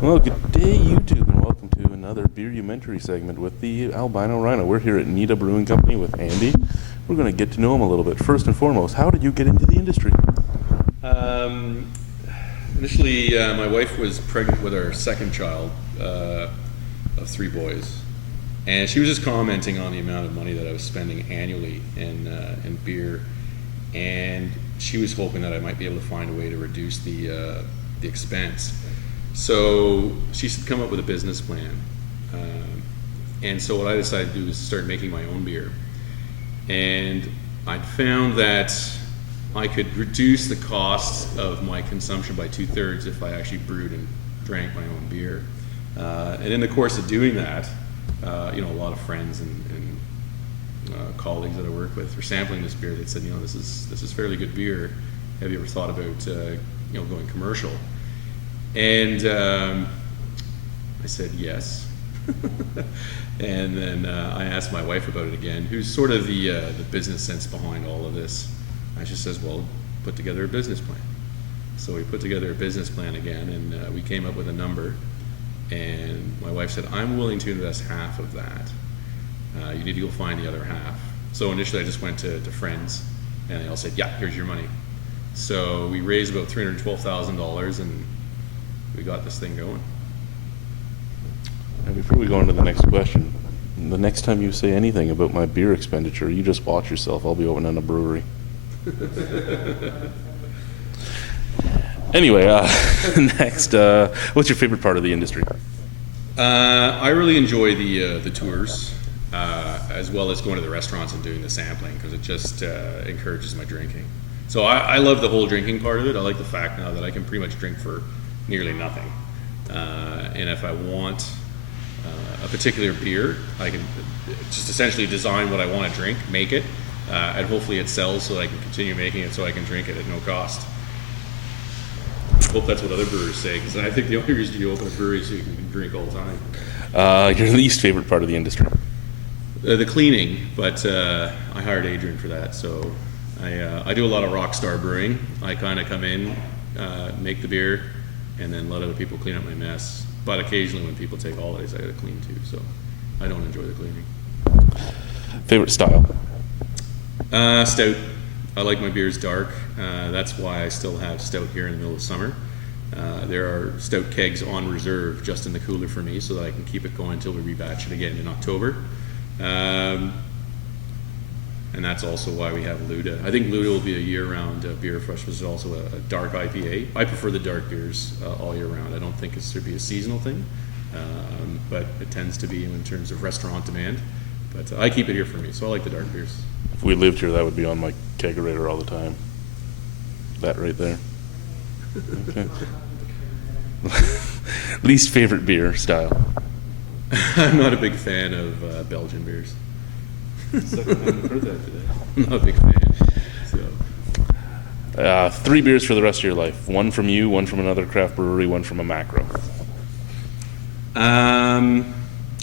Well, good day, YouTube, and welcome to another beerumentary segment with the Albino Rhino. We're here at Nita Brewing Company with Andy. We're going to get to know him a little bit. First and foremost, how did you get into the industry? Initially, my wife was pregnant with our second child of 3 boys, and she was just commenting on the amount of money that I was spending annually in beer, and she was hoping that I might be able to find a way to reduce the expense. So she said, come up with a business plan. And so what I decided to do was start making my own beer. And I found that I could reduce the cost of my consumption by 2/3 if I actually brewed and drank my own beer. And in the course of doing that, a lot of friends and colleagues that I work with were sampling this beer. They said, this is fairly good beer. Have you ever thought about going commercial? And I said yes. And then I asked my wife about it again, who's sort of the business sense behind all of this. And she says, well, put together a business plan. So we put together a business plan again, and we came up with a number. And my wife said, I'm willing to invest half of that. You need to go find the other half. So initially I just went to friends, and they all said, yeah, here's your money. So we raised about $312,000, and we got this thing going. And before we go on to the next question, the next time you say anything about my beer expenditure, you just watch yourself. I'll be opening a brewery. Anyway, next, what's your favorite part of the industry? I really enjoy the tours, as well as going to the restaurants and doing the sampling, because it just encourages my drinking. So I love the whole drinking part of it. I like the fact now that I can pretty much drink for nearly nothing. And if I want a particular beer, I can just essentially design what I want to drink, make it, and hopefully it sells so that I can continue making it so I can drink it at no cost. I hope that's what other brewers say, because I think the only reason you open a brewery is so you can drink all the time. Your least favorite part of the industry? The cleaning, but I hired Adrian for that, so I do a lot of rock star brewing. I kind of come in, make the beer, and then let other people clean up my mess. But occasionally when people take holidays, I gotta clean too, so I don't enjoy the cleaning. Favorite style? Stout. I like my beers dark. That's why I still have stout here in the middle of summer. There are stout kegs on reserve just in the cooler for me so that I can keep it going until we rebatch it again in October. And that's also why we have Luda. I think Luda will be a year-round beer for us, which is also a dark IPA. I prefer the dark beers all year round. I don't think it should be a seasonal thing, but it tends to be in terms of restaurant demand. But I keep it here for me, so I like the dark beers. If we lived here, that would be on my kegerator all the time. That right there. Okay. Least favorite beer style? I'm not a big fan of Belgian beers. Second time I've heard that today. I'm not a big fan. So. 3 beers for the rest of your life. 1 from you, 1 from another craft brewery, 1 from a macro.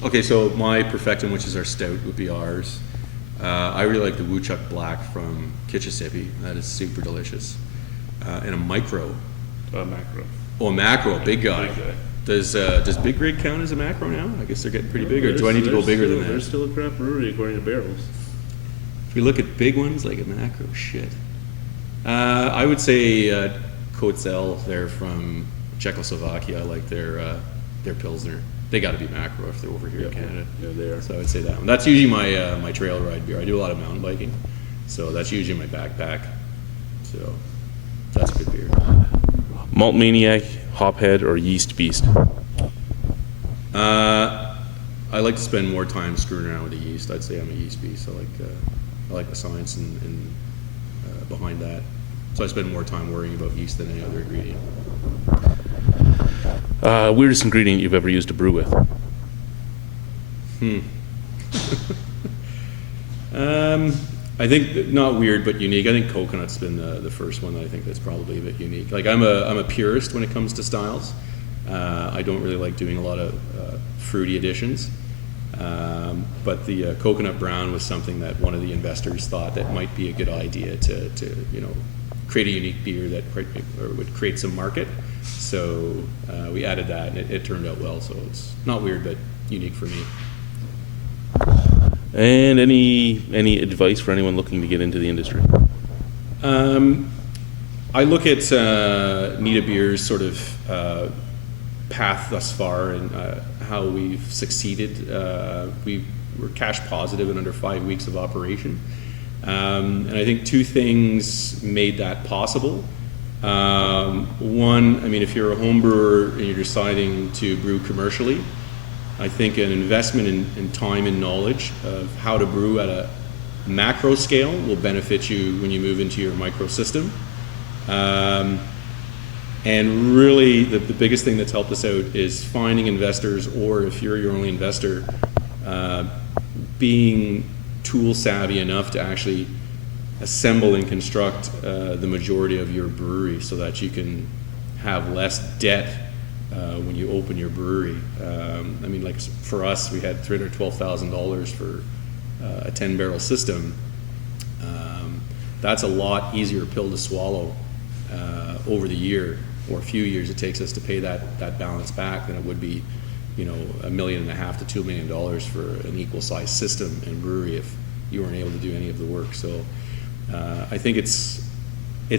Okay, so my Perfectum, which is our stout, would be ours. I really like the Woodchuck Black from Kitchissippi. That is super delicious. And a micro. Macro. Oh, a macro, a big guy. Big guy. Does Big Rig count as a macro now? I guess they're getting pretty big, or do I need to go bigger than that? There's still a craft brewery according to barrels. If we look at big ones like a macro, shit. I would say Kotzel, they're from Czechoslovakia. I like their Pilsner. They got to be macro if they're over here in Canada. Yeah, they are. So I would say that one. That's usually my trail ride beer. I do a lot of mountain biking, so that's usually my backpack. So that's a good beer. Malt Maniac, Hophead, or Yeast Beast? I like to spend more time screwing around with the yeast. I'd say I'm a yeast beast. I like the science and behind that. So I spend more time worrying about yeast than any other ingredient. Weirdest ingredient you've ever used to brew with? I think not weird, but unique. I think coconut's been the first one that I think that's probably a bit unique. Like I'm a purist when it comes to styles. I don't really like doing a lot of fruity additions. But the coconut brown was something that one of the investors thought that might be a good idea to create a unique beer that would create some market. So we added that, and it turned out well. So it's not weird, but unique for me. And any advice for anyone looking to get into the industry? I look at Nita Beer's sort of path thus far and how we've succeeded. We were cash positive in under 5 weeks of operation. And I think two things made that possible. One, I mean, if you're a home brewer and you're deciding to brew commercially, I think an investment in time and knowledge of how to brew at a macro scale will benefit you when you move into your micro system. And really, the biggest thing that's helped us out is finding investors, or if you're your only investor, being tool savvy enough to actually assemble and construct the majority of your brewery so that you can have less debt when you open your brewery. I mean, like for us, we had $312,000 for a 10-barrel system. That's a lot easier pill to swallow over the year or a few years it takes us to pay that balance back than it would be, $1.5 million to $2 million for an equal size system and brewery if you weren't able to do any of the work. So I think it's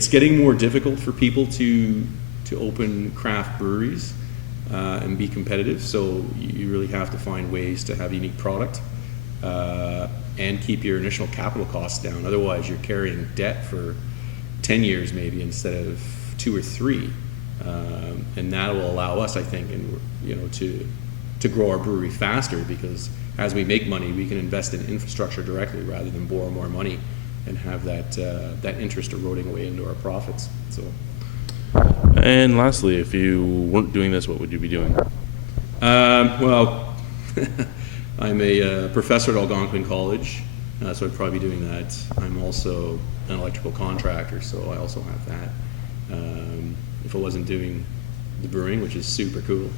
getting more difficult for people to open craft breweries and be competitive. So you really have to find ways to have unique product and keep your initial capital costs down. Otherwise, you're carrying debt for 10 years maybe instead of 2 or 3, and that will allow us, I think, to grow our brewery faster, because as we make money, we can invest in infrastructure directly rather than borrow more money and have that interest eroding away into our profits. So. And lastly, if you weren't doing this, what would you be doing? Well, I'm a professor at Algonquin College, so I'd probably be doing that. I'm also an electrical contractor, so I also have that. If I wasn't doing the brewing, which is super cool,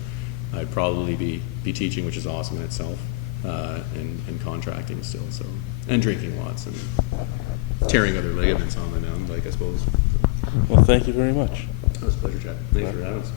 I'd probably be teaching, which is awesome in itself, and contracting still, so, and drinking lots and tearing other ligaments on the mountain bike, I suppose. Well, thank you very much. It was a pleasure, Chad. Thanks for having us.